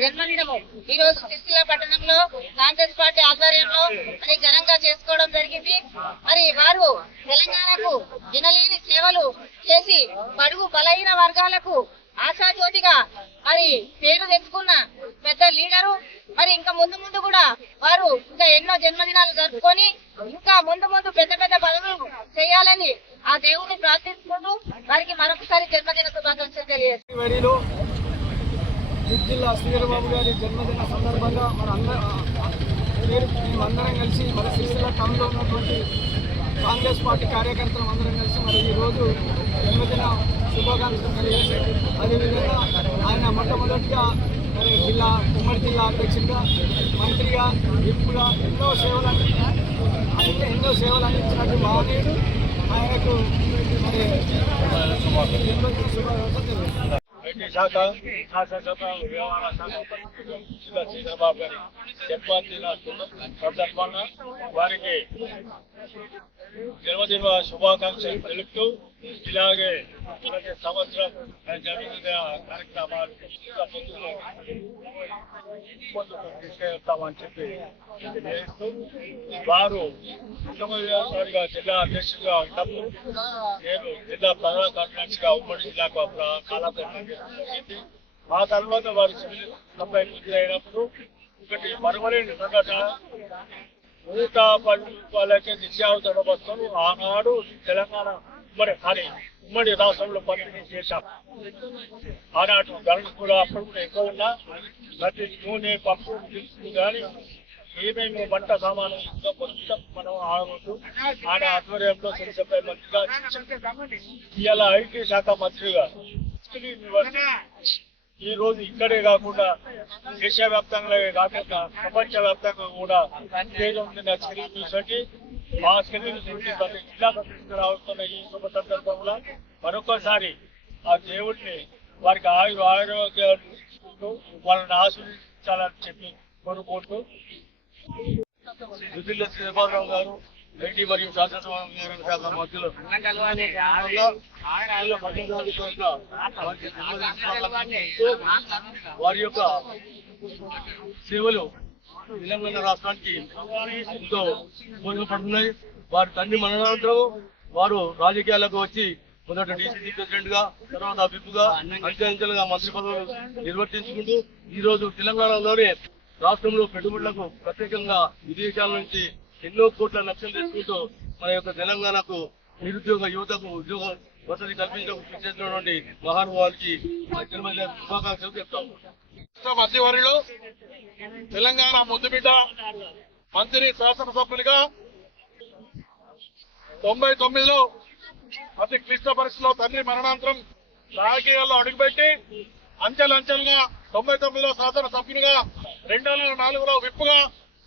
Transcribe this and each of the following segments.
జన్మదినము ఈ రోజు సిరిసిల్ల పట్టణంలో కాంగ్రెస్ పార్టీ ఆధ్వర్యంలో మరి ఘనంగా చేసుకోవడం జరిగింది. మరి వారు తెలంగాణకు వినలేని సేవలు చేసి బడుగు బలహీన వర్గాలకు ఆశాజ్యోతిగా మరి పేరు తెచ్చుకున్న పెద్ద లీడరు. మరి ఇంకా ముందు ముందు కూడా వారు ఇంకా ఎన్నో జన్మదినాలు జరుపుకొని ఇంకా ముందు ముందు పెద్ద పెద్ద పదవులు చేయాలని ఆ దేవుని ప్రార్థించుకుంటూ వారికి మరొకసారి జన్మదిన శుభాకాంక్షలు తెలియజేస్తారు. జిల్లా శ్రీధరబాబు గారి జన్మదిన సందర్భంగా మేమందరం కలిసి మన సిరిసిల్ల టౌన్లో ఉన్నటువంటి కాంగ్రెస్ పార్టీ కార్యకర్తలు అందరం కలిసి మరి ఈరోజు జన్మదిన శుభాకాంక్షలు తెలియజేశారు. అదేవిధంగా ఆయన మొట్టమొదటిగా మరి ఉమ్మడి జిల్లా అధ్యక్షుడిగా, మంత్రిగా, విప్పుగా ఎన్నో సేవలు అందించినట్టు మహనీయుడు. ఆయనకు మరి శుభాకాంక్షలు ఐటీ శాఖ శాసనసభ వ్యవహార శాఖ జిల్లా శ్రీధరబాబు గారి జన్మదిన సందర్భంగా వారికి జన్మదిన శుభాకాంక్షలు తెలుపుతూ ఇలాగే ప్రతి సంవత్సరం జరుగుతున్న కార్యక్రమాలు తీసుకెళ్తామని చెప్పి తెలియజేస్తూ వారు మొట్టమొదటిసారిగా జిల్లా అధ్యక్షుడిగా ఉన్నప్పుడు నేను జిల్లా ప్రధాన కార్యదర్శిగా ఉమ్మడి జిల్లాకు కాలాపం జరిగింది. ఆ తర్వాత వారు సివిల్ సప్లై మంత్రి అయినప్పుడు ఒకటి మరువలేని సంఘటన 110 రూపాయలకే నిత్యావసర వస్తువులు ఆనాడు తెలంగాణ ఉమ్మడి రాష్ట్రంలో పంపిణీ చేశాం. ఆనాడు ధరలు కూడా అప్పుడు కూడా ఎక్కువ ఉన్నా ప్రతి నూనె పప్పు దినుసులు కానీ ఏమేమి వంట సామాను ఇంకా మొత్తం మనం ఆడ ఆధ్వర్యంలో సివిల్ సప్లై మంత్రిగా ఇవాళ ఐటీ శాఖ మంత్రిగా ఈ రోజు ఇక్కడే కాకుండా దేశవ్యాప్తంగా కాకుండా ప్రపంచ వ్యాప్తంగా కూడా మా స్కిల్ ప్రతి జిల్లాకు తీసుకురావుతున్న ఈ శుభ సందర్భంలో మరొకసారి ఆ దేవుడిని వారికి ఆరోగ్యాలు తీసుకుంటూ వాళ్ళని ఆశీర్వదించాలని చెప్పి కోరుకుంటూ జిల్లా శ్రీధరబాబు గారు ఐటీ మరియు శాసనసభ శాఖ మంత్రులు వారి యొక్క సేవలు తెలంగాణ రాష్ట్రానికి ఎంతో ఉపయోగపడుతున్నాయి. వారి తండ్రి మరణానంతరం వారు రాజకీయాలకు వచ్చి మొదట డీసీసీ ప్రెసిడెంట్ గా, తర్వాత విప్గా, అంచెలంచెలుగా మంత్రి పదవులు నిర్వర్తించుకుంటూ ఈ రోజు తెలంగాణలోనే రాష్ట్రంలో పెట్టుబడులకు ప్రత్యేకంగా విదేశాల నుంచి ఎన్నో కోట్ల లక్ష్యం తీసుకుంటూ మన యొక్క తెలంగాణకు నిరుద్యోగ యువతకు ఉద్యోగ వసతి కల్పించడం చేసినటువంటి మహానుభావులకి శుభాకాంక్షలు చెప్తాము. మధ్యవర్యులు తెలంగాణ ముద్దుబిడ్డ మంత్రి శాసనసభ్యులుగా 99లో అతి క్లిష్ట పరిస్థితిలో తండ్రి మరణాంతరం రాజకీయాల్లో అడుగుపెట్టి అంచెలంచెలుగా 99లో శాసనసభ్యునిగా 2004లో విప్పుగా,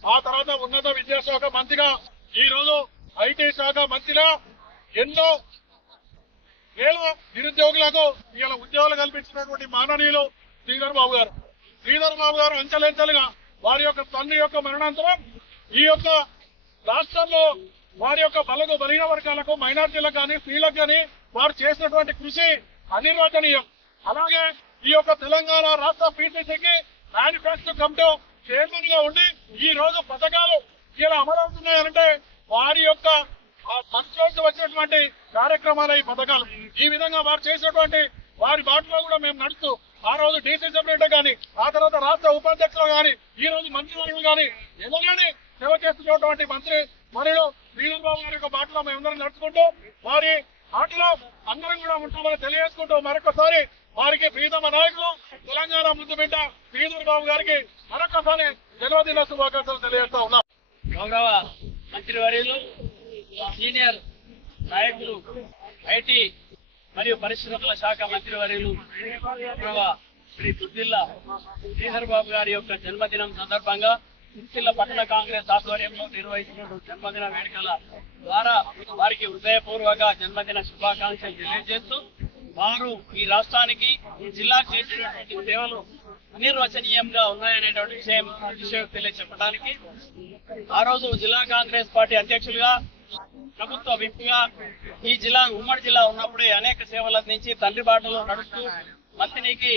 ఆ తర్వాత ఉన్నత విద్యాశాఖ మంత్రిగా, ఈ రోజు ఐటీ శాఖ మంత్రిగా ఎన్నో వేల నిరుద్యోగులకు ఇవాళ ఉద్యోగాలు కల్పించినటువంటి మాననీయులు శ్రీధరబాబు గారు అంచెలంచెలుగా వారి యొక్క తండ్రి యొక్క మరణాంతరం ఈ యొక్క రాష్ట్రంలో వారి యొక్క బలహీన వర్గాలకు, మైనార్టీలకు కానీ, స్త్రీలకు కానీ వారు చేసినటువంటి కృషి అనిర్వచనీయం. అలాగే ఈ యొక్క తెలంగాణ రాష్ట్ర పీసీసీకి మేనిఫెస్టో కమిటీ చైర్మన్ గా ఉండి ఈ రోజు పథకాలు ఇలా అమలవుతున్నాయంటే వారి యొక్క మంచి వచ్చినటువంటి కార్యక్రమాలు ఈ పథకాలు. ఈ విధంగా వారు చేసినటువంటి వారి బాటలో కూడా మేము నడుస్తూ ఆ రోజు డీసీ సెక్రటరీ కానీ ఆ తర్వాత రాష్ట్ర ఉపాధ్యక్షులు కానీ ఈ రోజు మంత్రివర్యులు కానీ ఎవరిని సేవ చేస్తున్నటువంటి మంత్రి మరియు శ్రీధర్ బాబు గారి యొక్క బాటలో మేమందరం నడుచుకుంటూ వారి ఆటలో అందరం కూడా ఉంటామని తెలియజేసుకుంటూ మరొకసారి వారికి ప్రీతమ నాయకులు తెలంగాణ ముద్దుబిడ్డ శ్రీధర్ బాబు గారికి మరొకసారి జన్మదిన శుభాకాంక్షలు తెలియజేస్తా ఉన్నాం. గౌరవ మంత్రివర్యులు, సీనియర్ నాయకులు, ఐటీ మరియు పరిశ్రమల శాఖ మంత్రివర్యులు గౌరవ శ్రీ దుద్దిల్ల శ్రీధర్ బాబు గారి యొక్క జన్మదినం సందర్భంగా సిరిసిల్ల పట్టణ కాంగ్రెస్ ఆధ్వర్యంలో నిర్వహించిన జన్మదిన వేడుకల ద్వారా వారికి హృదయపూర్వక జన్మదిన శుభాకాంక్షలు తెలియజేస్తూ వారు ఈ రాష్ట్రానికి ఈ జిల్లాకు చేసినటువంటి సేవలు అనిర్వచనీయంగా ఉన్నాయనేటువంటి విషయం తెలియచెప్పడానికి ఆ రోజు జిల్లా కాంగ్రెస్ పార్టీ అధ్యక్షులుగా ప్రభుత్వ విప్గా ఈ జిల్లా ఉమ్మడి జిల్లా ఉన్నప్పుడే అనేక సేవలు అందించి తండ్రి బాటలో నడుస్తూ మంత్రికి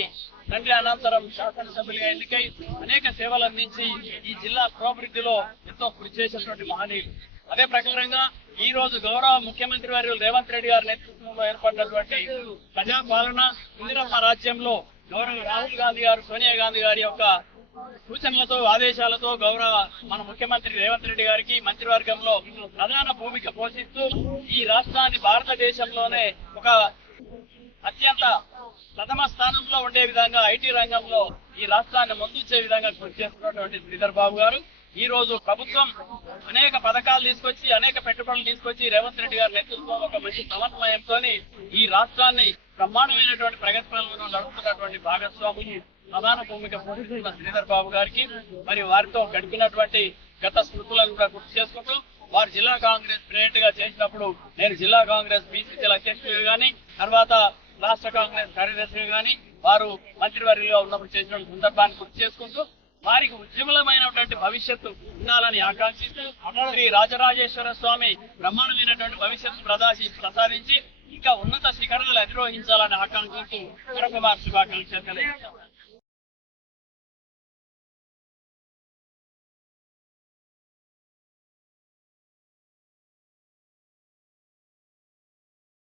తండ్రి అనంతరం శాసనసభ్యులుగా ఎన్నికై అనేక సేవలు అందించి ఈ జిల్లా పురోభివృద్ధిలో ఎంతో కృషి చేసినటువంటి మహనీయులు. అదే ప్రకారంగా ఈ రోజు గౌరవ ముఖ్యమంత్రి వర్యులు రేవంత్ రెడ్డి గారి నేతృత్వంలో ఏర్పడినటువంటి ప్రజాపాలన ఇందిరమ్మ రాజ్యంలో గౌరవ రాహుల్ గాంధీ గారు, సోనియా గాంధీ గారి యొక్క సూచనలతో ఆదేశాలతో గౌరవ మన ముఖ్యమంత్రి రేవంత్ రెడ్డి గారికి మంత్రివర్గంలో ప్రధాన భూమిక పోషిస్తూ ఈ రాష్ట్రాన్ని భారతదేశంలోనే ఒక అత్యంత ప్రథమ స్థానంలో ఉండే విధంగా ఐటీ రంగంలో ఈ రాష్ట్రాన్ని ముందుంచే విధంగా కృషి చేస్తున్నటువంటి శ్రీధర్ బాబు గారు ఈ రోజు ప్రభుత్వం అనేక పథకాలు తీసుకొచ్చి అనేక పెట్టుబడులు తీసుకొచ్చి రేవంత్ రెడ్డి గారి నేతృత్వంలో ఒక మంచి సమన్వయంతో ఈ రాష్ట్రాన్ని బ్రహ్మాండమైనటువంటి ప్రగతి పనులను నడుపుతున్నటువంటి భాగస్వాములు ప్రధాన భూమిక పోషిస్తున్న శ్రీధర్ బాబు గారికి మరియు వారితో గడిపినటువంటి గత స్మృతులను కూడా గుర్తు చేసుకుంటూ వారు జిల్లా కాంగ్రెస్ ప్రెసిడెంట్ గా చేసినప్పుడు నేను జిల్లా కాంగ్రెస్ బీసీసీల అధ్యక్షులుగా కానీ తర్వాత రాష్ట్ర కాంగ్రెస్ కార్యదర్శిగా కానీ వారు మంత్రివర్యులుగా ఉన్నప్పుడు చేసిన సందర్భాన్ని గుర్తు చేసుకుంటూ వారికి ఉజ్వలమైనటువంటి భవిష్యత్తు ఉండాలని ఆకాంక్షిస్తూ శ్రీ రాజరాజేశ్వర స్వామి బ్రహ్మాండమైనటువంటి భవిష్యత్తు ప్రసాదించి ఇంకా ఉన్నత శిఖరాలు అధిరోహించాలని ఆకాంక్షిస్తూ మరొక శుభాకాంక్షలు తెలియజేస్తాను.